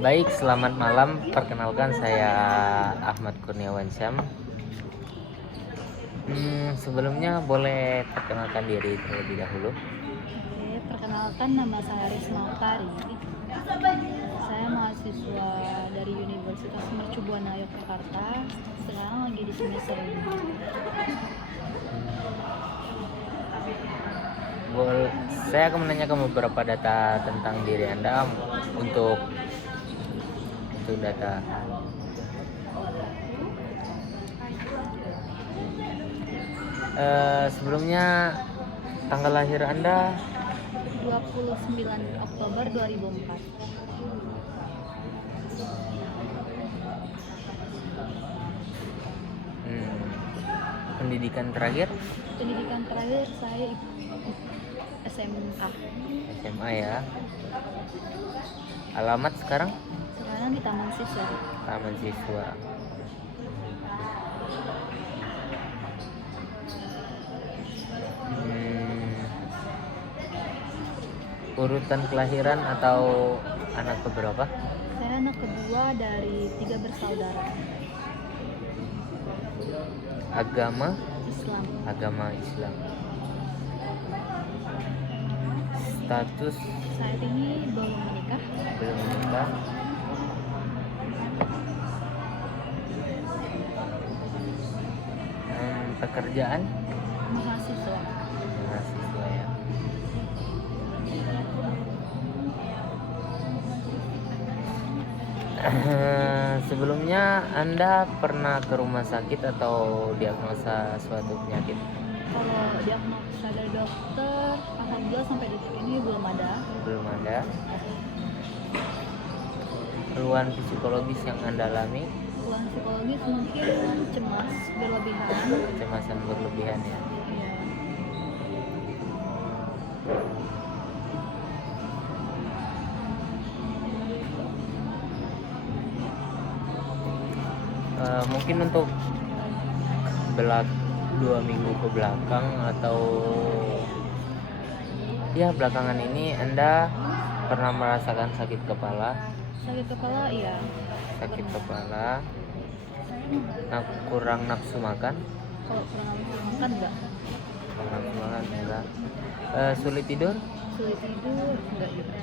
Baik, selamat malam. Perkenalkan saya Ahmad Kurniawan Syam. Sebelumnya boleh perkenalkan diri terlebih dahulu. Oke, perkenalkan nama saya Risma Utari. Saya mahasiswa dari Universitas Mercu Buana Yogyakarta. Sekarang lagi di semester ini. Saya akan menanyakan beberapa data tentang diri Anda untuk data. Sebelumnya tanggal lahir Anda 29 Oktober 2004. Pendidikan terakhir Pendidikan terakhir saya SMA. SMA ya. Alamat sekarang Sekarang di Taman Siswa. Taman Siswa. Urutan kelahiran atau anak keberapa? Saya anak kedua dari 3 bersaudara. Agama Islam. Status Saat ini belum menikah. Pekerjaan Mahasiswa ya. Sebelumnya Anda pernah ke rumah sakit atau diagnosa suatu penyakit? Kalau diagnosa dari dokter, alhamdulillah sampai detik ini belum ada. Keluhan psikologis yang Anda alami? Keluhan psikologis mungkin Kecemasan berlebihan ya. Iya. Mungkin untuk 2 minggu ke belakang atau ya belakangan ini Anda pernah merasakan sakit kepala? Iya. Sakit kepala. Kurang nafsu makan? Kalau kurang nafsu makan enggak. Sulit tidur? Enggak juga.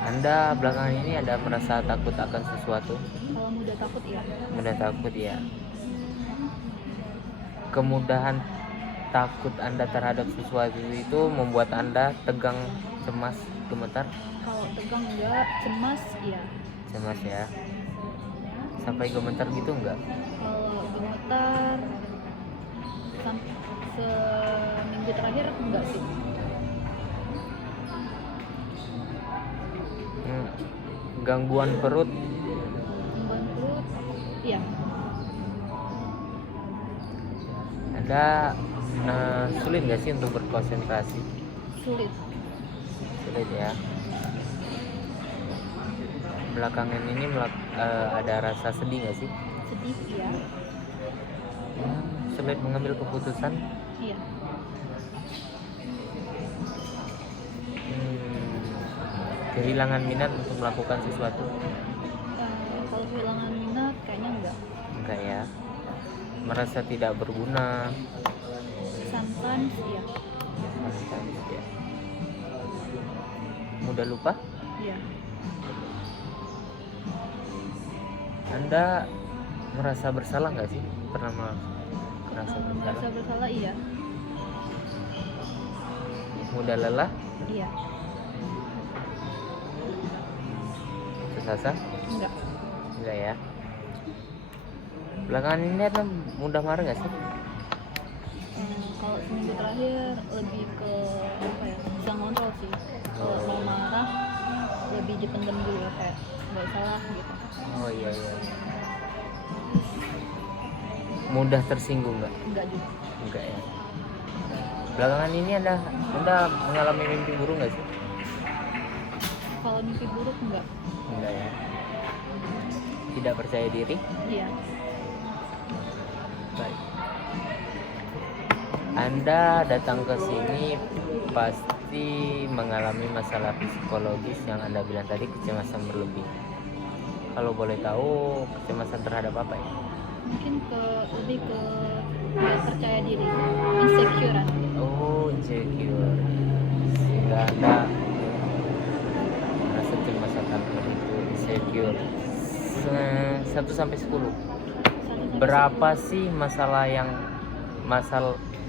Anda belakangan ini ada merasa takut akan sesuatu? Kalau mudah takut ya. Kemudahan takut Anda terhadap sesuatu itu membuat Anda tegang, cemas, gemetar? Kalau tegang enggak, cemas ya. Sampai gemetar gitu enggak? Kalau gemetar seminggu terakhir enggak sih. Gangguan perut? Iya. Anda sulit nggak sih untuk berkonsentrasi? Sulit ya. Belakangan ini ada rasa sedih nggak sih? Sedih ya. Sulit mengambil keputusan? Iya. Kehilangan minat untuk melakukan sesuatu? Kalau kehilangan minat kayaknya enggak ya. Merasa tidak berguna? Sometimes ya. Mudah lupa? Iya. Anda merasa bersalah nggak sih? Pernah merasa bersalah? Iya. Mudah lelah? Iya. Susah asa? Enggak ya. Belakangan ini Anda mudah marah nggak sih? Kalau seminggu terakhir lebih ke bisa ngontrol sih. Kalau mau marah lebih dipendam dulu kayak nggak salah gitu. Oh iya. Mudah tersinggung nggak? Enggak ya. Belakangan ini Anda mengalami mimpi buruk nggak sih? Kalau mimpi buruk enggak ya. Tidak percaya diri? Iya. Baik. Anda datang ke sini pas pasti mengalami masalah psikologis yang Anda bilang tadi, kecemasan berlebih. Kalau boleh tahu, kecemasan terhadap apa ya? Mungkin lebih ke nggak percaya diri, insecure. Oh, insecure. Sehingga Anda merasa cemas akan hal itu, insecure. 1 sampai 10. Berapa sih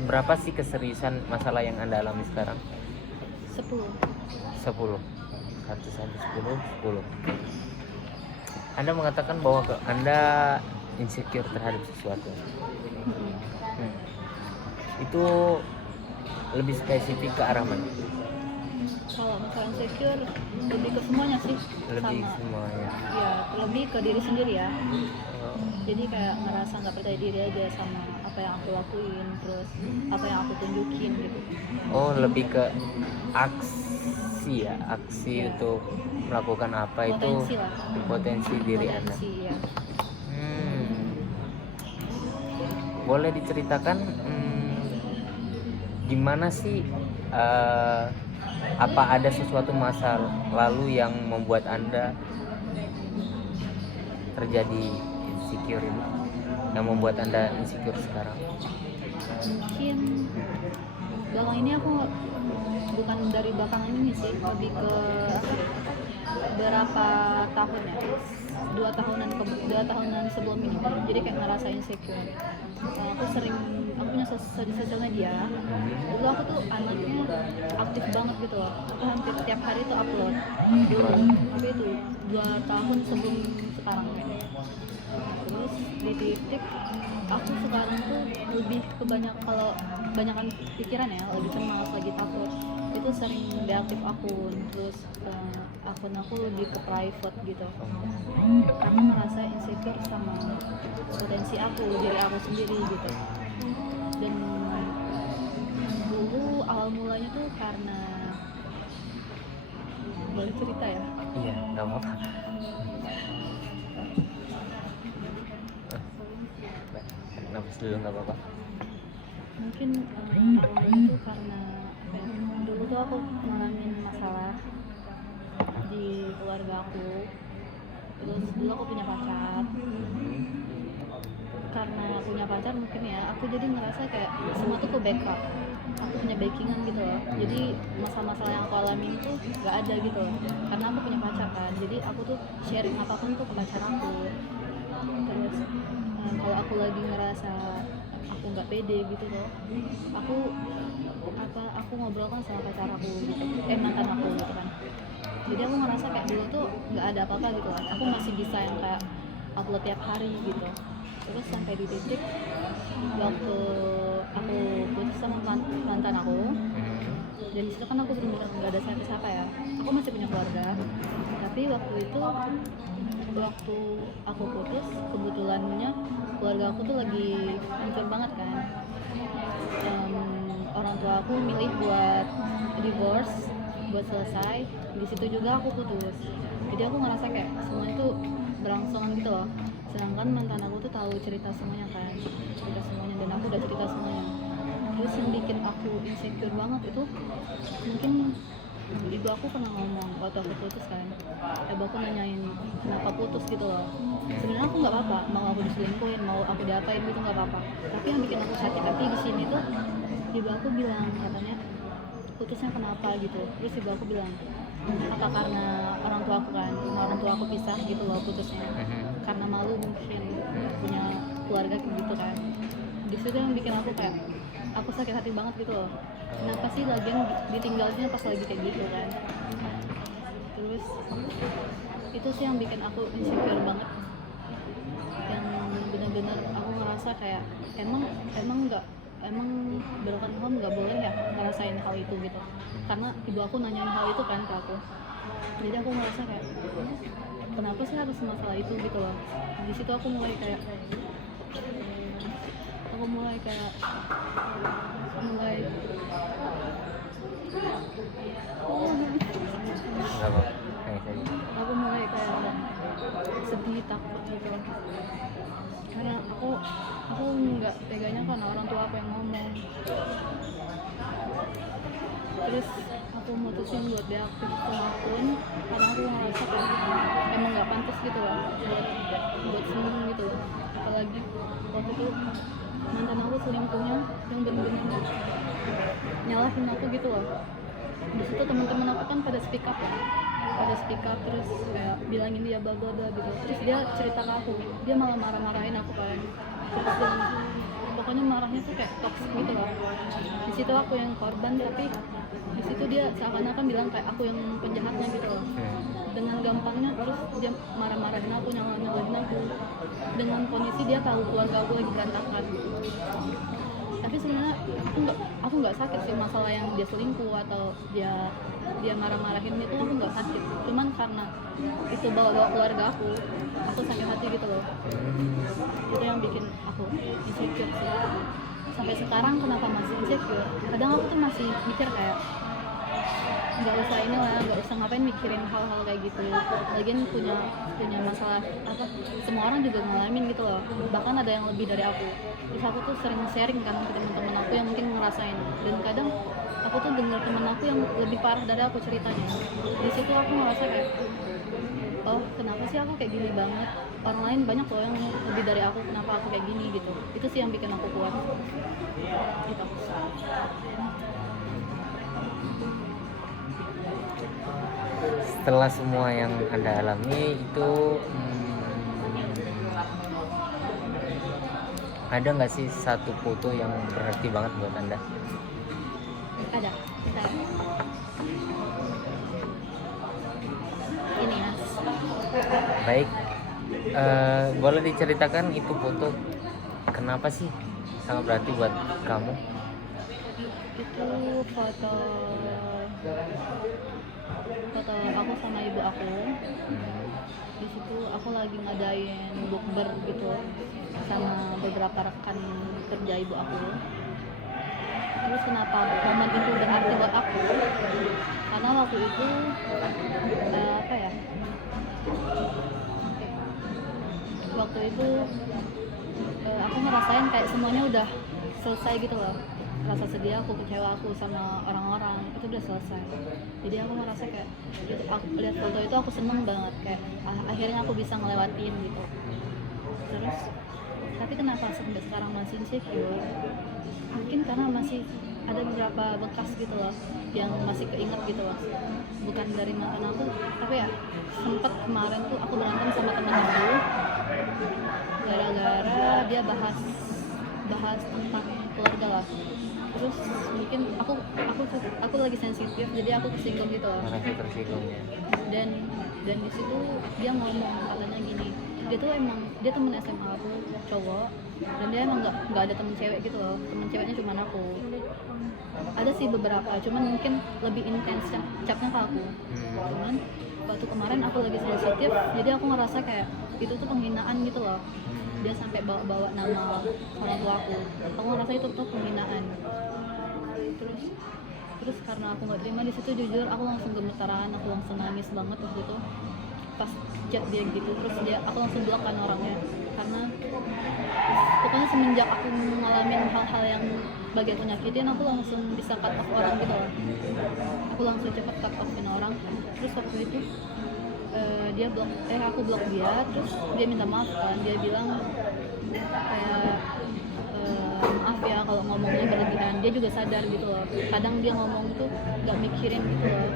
berapa sih keseriusan masalah yang Anda alami sekarang? 10. 10. 1 sampai 10, 10. Anda mengatakan bahwa Anda insecure terhadap sesuatu. Itu lebih spesifik ke arah mana? Kalau misalnya insecure lebih ke semuanya sih. Lebih Sama. semuanya. Ya, lebih ke diri sendiri ya. Jadi kayak ngerasa nggak percaya diri aja sama apa yang aku lakuin, terus apa yang aku tunjukin gitu. Oh, lebih ke aksi ya, aksi untuk melakukan apa Potensi itu lah. potensi diri Anda. Potensi ya. Boleh diceritakan gimana sih, apa ada sesuatu masa lalu yang membuat Anda terjadi insecure ini, yang membuat Anda insecure sekarang? Mungkin belakang ini aku bukan dari belakangan ini sih, lebih ke berapa tahun ya, 2 tahunan sebelum ini. Jadi kayak ngerasa insecure. Aku punya sosial media. Dulu aku tuh anaknya aktif banget gitu loh. Aku hampir tiap hari tuh upload dulu. Tapi itu 2 tahun sebelum sekarang kayaknya. Terus di titik aku sekarang tuh lebih kalau kebanyakan pikiran ya, lebih cemas, lagi takut, itu sering deaktif akun. Terus akun aku lebih ke private gitu, karena ngerasa insecure sama potensi diri aku sendiri gitu. Dan dulu awal mulanya tuh karena, boleh cerita ya? Iya, nggak apa-apa. Nafas dulu, nggak apa-apa. Mungkin awalnya tuh karena dulu tuh aku ngalamin masalah di keluarga aku. Terus dulu aku punya pacar. Karena punya pacar mungkin ya, aku jadi ngerasa kayak semua tuh ke backup, aku punya backingan gitu loh. Jadi masalah-masalah yang aku alamin tuh gak ada gitu loh, karena aku punya pacar kan. Jadi aku tuh sharing apapun tuh ke pacar aku. Terus kalau aku lagi ngerasa aku nggak pede gitu loh, aku ngobrol kan sama pacar aku gitu, mantan aku gitu kan. Jadi aku ngerasa kayak dulu tuh nggak ada apa-apa gitu kan, aku masih bisa yang kayak upload tiap hari gitu. Terus sampai di titik waktu aku putus sama mantan aku, dan disitu kan aku benar-benar nggak ada siapa-siapa ya, aku masih punya keluarga. Tapi waktu aku putus, kebetulannya keluarga aku tuh lagi hancur banget kan. Orang tua aku milih buat divorce, buat selesai. Di situ juga aku putus. Jadi aku ngerasa kayak semuanya tuh berlangsungan gitu loh. Sedangkan mantan aku tuh tahu cerita semuanya kan, dan aku udah cerita semuanya. Terus yang bikin aku insecure banget itu mungkin ibu aku pernah ngomong waktu aku putus kan. Ibu aku nanyain kenapa putus gitu loh. Sebenarnya aku nggak apa-apa, mau aku diselingkuhin, mau aku diapain gitu nggak apa-apa. Tapi yang bikin aku sakit hati di sini tuh ibu aku bilang katanya putusnya kenapa gitu. Terus ibu aku bilang apa karena orang tua aku pisah gitu loh putusnya, karena malu mungkin punya keluarga gitu kan. Di situ yang bikin aku kayak aku sakit hati banget gitu loh. Kenapa sih lagi ditinggalnya pas lagi kayak gitu kan. Terus itu sih yang bikin aku insecure banget, yang benar-benar aku ngerasa kayak emang broken home nggak boleh ya ngerasain hal itu gitu, karena ibu aku nanyain hal itu kan ke aku. Jadi aku ngerasa kayak kenapa sih harus masalah itu gitu loh. Di situ aku mulai kayak sedih, takut gitu, karena aku nggak teganya karena orang tua aku yang ngomong. Terus aku mutusin buat deaktif semua akun karena aku ngerasa kayak emang nggak pantas gitu loh buat seneng gitu loh. Apalagi waktu itu mantan aku selingkuhnya yang bener-bener nyalahin aku gitu loh. Di situ teman-teman aku kan pada speak up ya, terus kayak bilangin dia bla bla bla gitu. Terus dia cerita ke aku, dia malah marah-marahin aku kan. Terus pokoknya marahnya tuh kayak toxic gitu loh. Di situ aku yang korban, tapi di situ dia seakan-akan bilang kayak aku yang penjahatnya gitu loh. Dengan gampangnya terus dia marah-marahin aku, nyalahin aku dengan kondisi dia tahu keluarga aku lagi berantakan. Tapi sebenarnya aku nggak sakit sih masalah yang dia selingkuh atau dia marah-marahin itu, aku nggak sakit. Cuman karena itu bawa keluarga aku sakit hati gitu loh. Itu yang bikin aku insecure sih. Sampai sekarang kenapa masih insecure? Kadang aku tuh masih mikir kayak nggak usah ngapain mikirin hal-hal kayak gitu. Lagian punya masalah apa, semua orang juga ngalamin gitu loh, bahkan ada yang lebih dari aku. Terus aku tuh sering sharing kan ke teman-teman aku yang mungkin ngerasain, dan kadang aku tuh dengar temen aku yang lebih parah dari aku ceritanya. Di situ aku ngerasa kayak, oh kenapa sih aku kayak gini banget, orang lain banyak loh yang lebih dari aku, kenapa aku kayak gini gitu. Itu sih yang bikin aku kuat gitu. Setelah semua yang Anda alami itu, ada nggak sih satu foto yang berarti banget buat Anda? Ada, bentar. Ini Mas. Baik, boleh diceritakan itu foto kenapa sih sangat berarti buat kamu? Itu foto aku sama ibu aku. Di situ aku lagi ngadain bukber gitu sama beberapa rekan kerja ibu aku. Terus kenapa momen itu berarti buat aku? Karena waktu itu waktu itu aku ngerasain kayak semuanya udah selesai gitu loh. Rasa sedih aku, kecewa aku sama orang-orang itu udah selesai. Jadi aku ngerasa kayak gitu, aku lihat foto itu aku seneng banget, kayak akhirnya aku bisa ngelewatin gitu. Terus tapi kenapa sampai sekarang masih insecure? Mungkin karena masih ada beberapa bekas gitu loh yang masih keinget gitu loh. Bukan dari mantan aku, tapi ya sempet kemarin tuh aku berantem sama temen aku gara-gara dia bahas tentang keluarga lah. Terus mungkin aku lagi sensitif, jadi aku tersinggung gitu loh. Merasa tersinggung ya. Dan di situ dia ngomong katanya gini, dia temen SMA aku cowok, dan dia emang nggak ada temen cewek gitu loh, temen ceweknya cuma aku. Ada sih beberapa, cuman mungkin lebih intens capnya ke aku. Cuman waktu kemarin aku lagi sensitif, jadi aku ngerasa kayak itu tuh penghinaan gitu loh. Dia sampai bawa nama orang tua aku ngerasa itu tuh penghinaan. Terus karena aku nggak terima, di situ jujur aku langsung gemetaran, aku langsung nangis banget waktu itu pas chat dia gitu. Terus aku langsung blok kan orangnya, karena pokoknya semenjak aku ngalamin hal-hal yang bagi aku nyakitin, aku langsung bisa cut off orang gitu loh. Aku langsung cepet cut offin orang. Terus waktu itu aku blok dia, terus dia minta maaf kan, dia bilang kayak maaf ya kalau ngomongnya berlebihan. Dia juga sadar gitu loh, kadang dia ngomong tuh nggak mikirin gitu loh,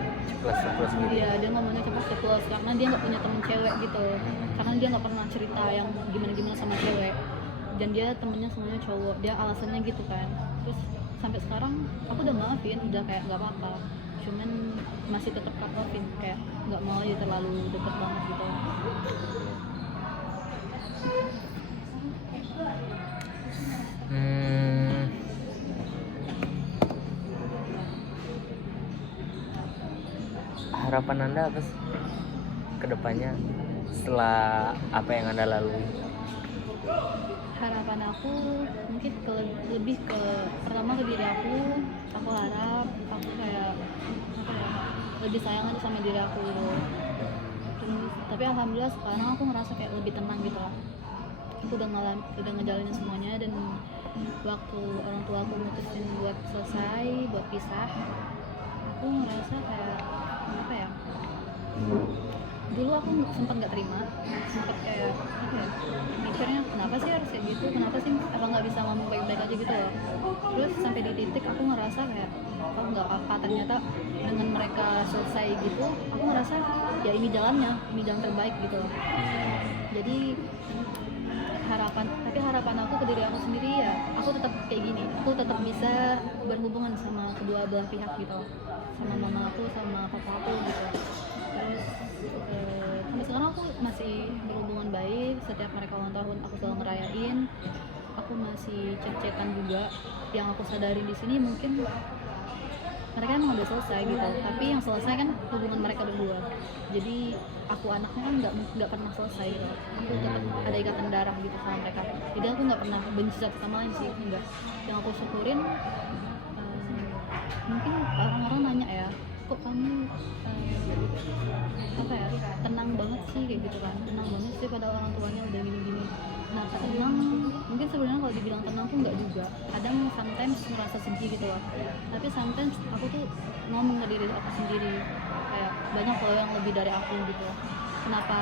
Ceplos gitu. Iya, dia ngomongnya ceplos karena dia nggak punya temen cewek gitu, karena dia nggak pernah cerita yang gimana sama cewek, dan dia temennya semuanya cowok. Dia alasannya gitu kan. Terus sampai sekarang aku udah maafin, udah kayak nggak apa-apa, cuman masih tetap cut offin, kayak nggak mau aja terlalu deket banget gitu. Harapan Anda apa sih kedepannya setelah apa yang Anda lalui? Harapan aku mungkin lebih ke pertama ke diri aku harap aku kayak lebih sayang aja sama diri aku gitu. Terus tapi alhamdulillah sekarang aku ngerasa kayak lebih tenang gitu lah. Aku udah ngejalanin semuanya, dan waktu orang tua aku mutusin buat selesai, buat pisah, aku ngerasa kayak apa ya, dulu aku sempat nggak terima, sempat kayak apa ya, mikirnya kenapa sih harus kayak gitu, kenapa sih apa nggak bisa ngomong baik-baik aja gitu loh. Terus sampai di titik aku ngerasa kayak oh nggak apa, ternyata dengan mereka selesai gitu aku ngerasa ya ini jalannya, ini jalan terbaik gitu loh. Jadi harapan aku ke diri aku sendiri ya aku tetap kayak gini, aku tetap bisa berhubungan sama kedua belah pihak gitu, sama mama aku sama papa aku gitu. Terus sampai sekarang aku masih berhubungan baik, setiap mereka ulang tahun aku selalu ngerayain, aku masih chat-chatan juga. Yang aku sadari di sini mungkin mereka emang udah selesai gitu, tapi yang selesai kan hubungan mereka berdua. Jadi aku anaknya kan nggak pernah selesai gitu, aku tetap ada ikatan darah gitu sama mereka. Jadi aku nggak pernah benci satu sama lain sih, enggak. Yang aku syukurin mungkin orang-orang nanya ya, kok kamu apa ya, tenang banget sih kayak gitu kan, tenang banget sih pada orang tuanya udah gini-gini. Nah tenang mungkin sebenarnya kalau dibilang tenang tuh nggak juga, kadang sometimes merasa sedih gitu loh, tapi sometimes aku tuh ngomong ke diri aku sendiri kayak banyak loh yang lebih dari aku gitu. Kenapa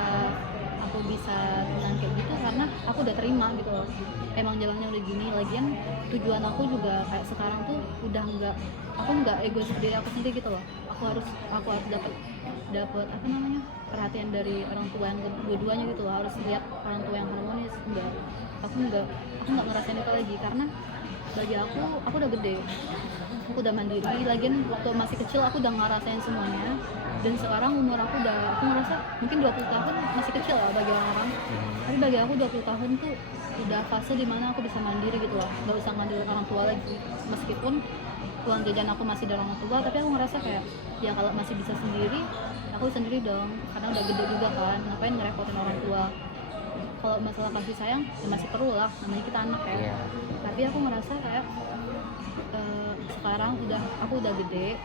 aku bisa tenang kayak gitu, karena aku udah terima gitu loh, emang jalannya udah gini. Lagian tujuan aku juga kayak sekarang tuh udah aku nggak egois ke diri aku sendiri gitu loh, aku harus dapat apa namanya, perhatian dari orang tua yang kedua-duanya gitu loh, harus lihat orang tua yang harmonis. Aku nggak ngerasain itu lagi, karena bagi aku udah gede, aku udah mandiri. Lagian waktu masih kecil aku udah ngerasain semuanya, dan sekarang umur aku ngerasa mungkin 20 tahun masih kecil lah bagi orang-orang, tapi bagi aku 20 tahun tuh udah fase dimana aku bisa mandiri gitu loh, nggak usah ngandelin orang tua lagi. Meskipun uang jajan aku masih dari orang tua, tapi aku ngerasa kayak ya kalau masih bisa sendiri, aku sendiri dong, karena udah gede juga kan, ngapain ngerepotin orang tua. Kalau masalah kasih sayang ya masih perlu lah, namanya kita anak ya. Tapi aku ngerasa kayak sekarang aku udah gede,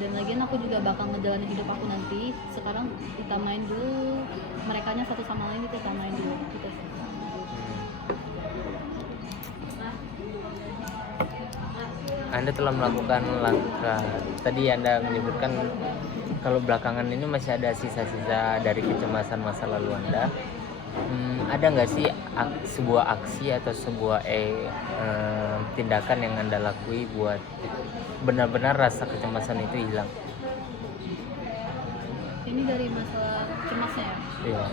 dan lagian aku juga bakal ngejalanin hidup aku nanti. Sekarang kita main dulu, merekanya satu sama lain kita main dulu gitu. Anda telah melakukan langkah, tadi Anda menyebutkan kalau belakangan ini masih ada sisa-sisa dari kecemasan masa lalu Anda. Ada nggak sih sebuah aksi atau sebuah tindakan yang Anda lakui buat benar-benar rasa kecemasan itu hilang? Ini dari masalah cemasnya ya? Iya.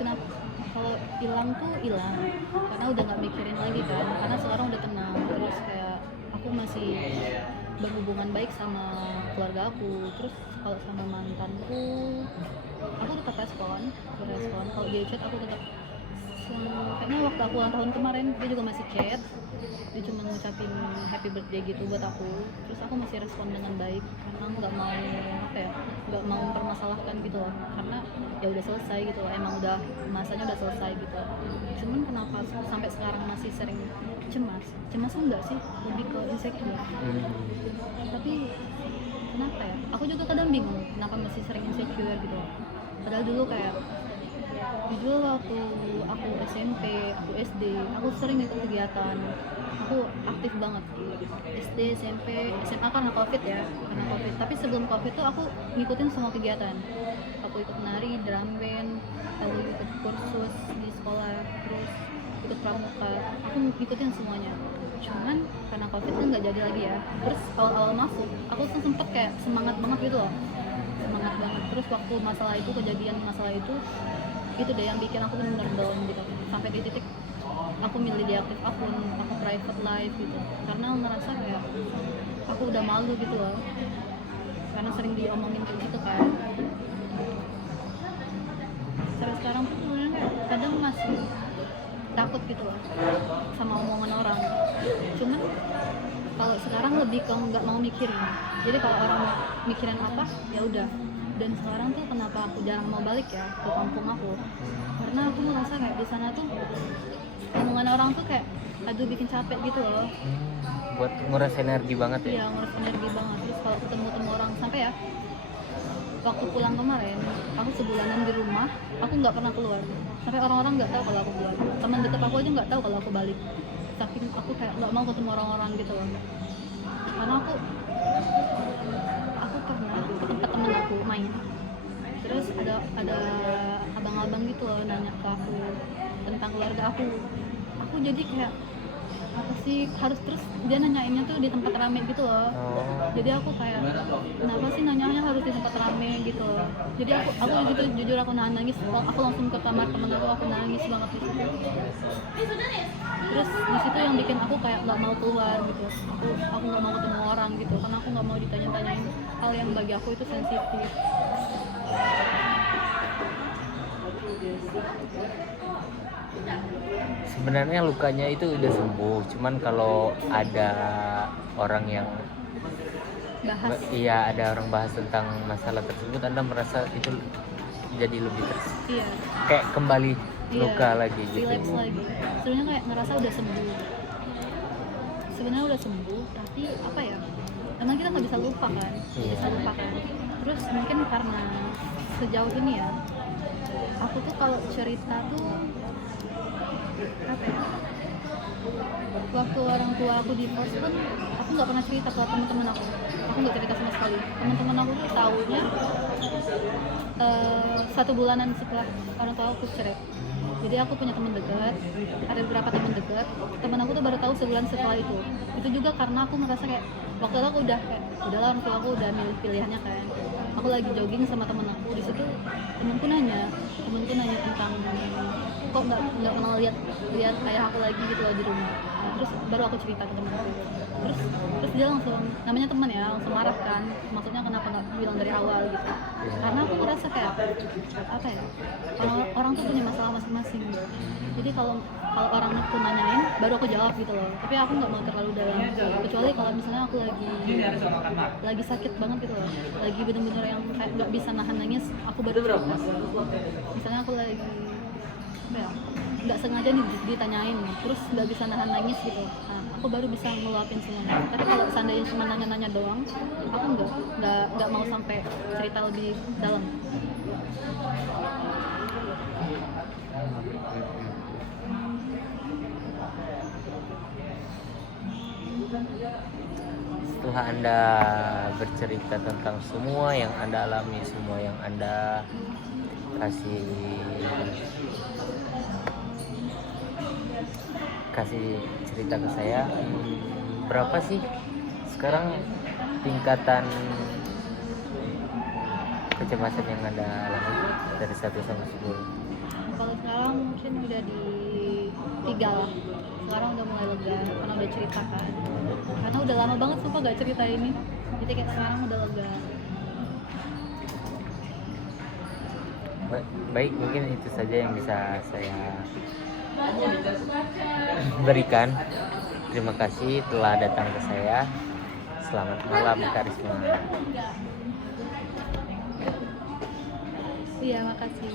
Kenapa kalau hilang tuh hilang karena udah nggak mikirin lagi kan, karena sekarang udah tenang. Terus kayak aku masih berhubungan baik sama keluarga aku. Terus kalau sama mantanku aku tetap respon. Kalau dia chat aku tetap, kayaknya waktu aku ulang tahun kemarin dia juga masih chat, dia cuma ngucapin happy birthday gitu buat aku. Terus aku masih respon dengan baik karena nggak mau mempermasalahkan gitu loh, karena ya udah selesai gitu loh, emang udah masanya udah selesai gitu. Cuman kenapa sampai sekarang masih sering cemas enggak sih, lebih ke insecure. Tapi kenapa ya, aku juga kadang bingung kenapa masih sering insecure gitu loh. Padahal dulu kayak waktu aku SMP, aku SD, aku sering ikut kegiatan, aku aktif banget. SD, SMP, SMA karena COVID ya, Tapi sebelum COVID tuh aku ngikutin semua kegiatan. Aku ikut nari, drum band, aku ikut kursus di sekolah, terus ikut pramuka, aku ngikutin semuanya. Cuman karena COVID kan nggak jadi lagi ya. Terus awal-awal masuk, aku tuh sempet kayak semangat banget gitu loh, semangat banget. Terus waktu kejadian masalah itu deh yang bikin aku benar-benar down gitu. Sampai di titik aku milih deaktif akun, aku private life gitu, karena ngerasa kayak aku udah malu gitu loh, karena sering diomongin kayak gitu kan. Sampai sekarang pun sebenarnya kayak kadang masih takut gitu loh sama omongan orang. Cuman kalau sekarang lebih ke nggak mau mikirin. Jadi kalau orang mikirin apa ya udah. Dan sekarang tuh kenapa aku jarang mau balik ya ke kampung aku, karena aku merasa kayak di sana tuh omongan orang tuh kayak aduh bikin capek gitu loh. Buat nguras energi banget ya? Iya, nguras energi banget. Terus kalau ketemu orang sampai ya waktu pulang kemarin aku sebulanan di rumah, aku nggak pernah keluar, sampai orang-orang nggak tahu kalau aku keluar, teman dekat aku aja nggak tahu kalau aku balik. Tapi aku kayak nggak mau ketemu orang-orang gitu loh, karena aku Aku pernah ke tempat temen aku main, terus ada abang-abang gitu loh nanya ke aku tentang keluarga aku jadi kayak apa sih, harus terus dia nanyainnya tuh di tempat rame gitu loh. Oh, Jadi aku kayak kenapa sih nanyanya harus di tempat rame gitu loh. Jadi aku di situ jujur aku nangis, aku langsung ke kamar temen aku nangis banget di situ. Terus di situ yang bikin aku kayak nggak mau keluar gitu. Aku nggak mau ketemu orang gitu karena aku nggak mau ditanya-tanyain hal yang bagi aku itu sensitif. sebenarnya lukanya itu udah sembuh, cuman kalau ada orang yang Bahas iya, ada orang bahas tentang masalah tersebut, Anda merasa itu jadi lebih iya kayak kembali iya, luka lagi gitu. relapse lagi. Sebenarnya kayak ngerasa udah sembuh. Sebenarnya udah sembuh, tapi apa ya? Emang kita nggak bisa lupa kan? Nggak Iya. bisa lupa kan? Terus mungkin karena sejauh ini ya, aku tuh kalau cerita tuh apa ya? Waktu orang tua aku divorce pun aku nggak pernah cerita ke teman-teman aku nggak cerita sama sekali. Teman-teman aku tuh tahunya 1 bulanan setelah orang tua aku cerai. Jadi aku punya teman dekat, ada beberapa teman dekat. Teman aku tuh baru tahu sebulan setelah itu. Itu juga karena aku merasa kayak waktu itu aku udah kayak udahlah, orang tua aku udah milih pilihannya kan. Aku lagi jogging sama temen aku di situ, temenku nanya tentang kok nggak kenal lihat ayah aku lagi gitu loh di rumah. Nah, terus baru aku cerita ke temen aku. Terus dia langsung, namanya teman ya, langsung marah kan. Maksudnya kenapa nggak bilang dari awal gitu? Karena aku ngerasa kayak apa ya? Orang tuh punya masalah masing-masing. Jadi kalau orang itu nanyain, baru aku jawab gitu loh. Tapi aku nggak mau terlalu dalam. Kecuali kalau misalnya aku lagi sakit banget gitu loh, lagi bener-bener yang kayak nggak bisa nahan nangis, aku baru cerita. Misalnya aku lagi apa ya, nggak sengaja nih ditanyain, terus nggak bisa nahan nangis gitu. Nah, aku baru bisa ngeluapin semuanya. Tapi kalau seandainya cuma nanya-nanya doang, aku nggak mau sampai cerita lebih dalam. Setelah Anda bercerita tentang semua yang Anda alami, semua yang Anda kasih cerita ke saya, berapa sih sekarang tingkatan kecemasan yang Anda alami dari 1 sampai 10? Kalau sekarang mungkin udah di 3 lah. Sekarang udah mulai lega karena udah cerita kan. Karena udah lama banget sumpah gak cerita ini. Jadi kayak sekarang udah lega. Baik, mungkin itu saja yang bisa saya berikan. Terima kasih telah datang ke saya. Selamat malam, Karisma. Iya, makasih.